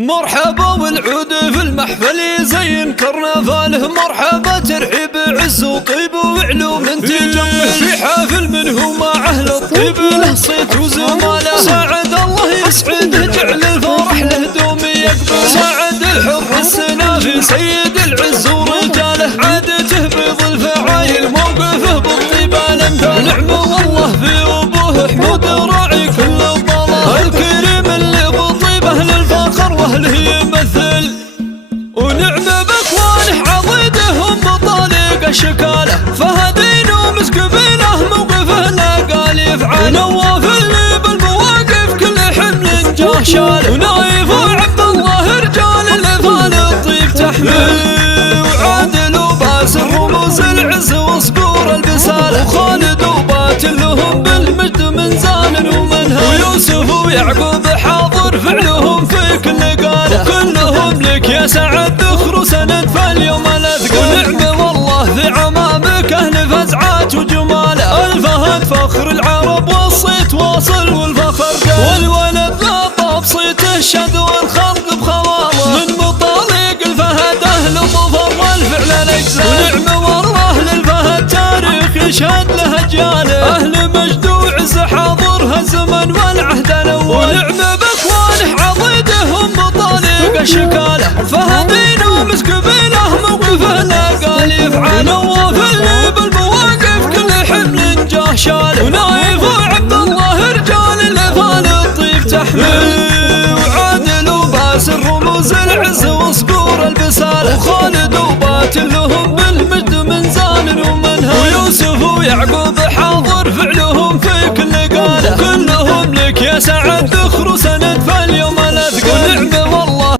مرحبا والعود في المحفل يزين كرنفاله، مرحبا ترحيب عز وطيب وعلوم تجمل في حافل منه مع اهل الطيب له صيت وزماله. ساعد الله يسعده جعل الفرح له دوم يقبل، ساعد الحب السنافي سيد العز ورجاله، عادته بيض الفعايل موقفه بالطيب الامثال. نعمه والله في ابوه حمود راعي كل الضلال، الكريم اللي بطيبه للفخر واهله يمثل، ونعمه باخوانه عضيدهم بطالق الشكاله، فهدين ومسك بينه موقفه لا قال يفعل، ونواف اللي بالمواقف كل حمل جاه شاله، ونايف وعبد الله رجال الافعال الطيب تحمل، وعادل وباسل رموز العز وصقور البساله، وخالد وباتل لهم بالمجد من زال ومنهل، ويوسف ويعقوب حاضر فعلهم في كل قاله، وكلهم لك يا سعد ذخر وسند فاليوم الاثقال. ونعمه والله في عمامك اهل فزعات وجماله، الفهد فخر العرب والصيت واصل والفخر قال، والولد لا طاب صيته شد والخلق بخواله، من مطالق الفهد اهل الظفر والفعل الاجزال. ونعمه والله للفهد تاريخ يشهد له اجياله، اهل مجد وعز حاضرها الزمن والعهد الاول، ونعمه باخوانه عضيدهم بطالق الشكاله، فهدين ومسك بينه موقفه لا قال يفعل، نواف اللي بالمواقف كل حمل جاه شاله، ونايف وعبد الله رجال الافعال الطيب تحمل، وعادل وباسل رموز العز وصقور البساله، وخالد وباتل لهم بالمجد من زال ومنهل، ويوسف ويعقوب حاضر فعلهم في كل قاله، وكلهم لك يا سعد ذخر وسند فاليوم الاثقال. ونعمه والله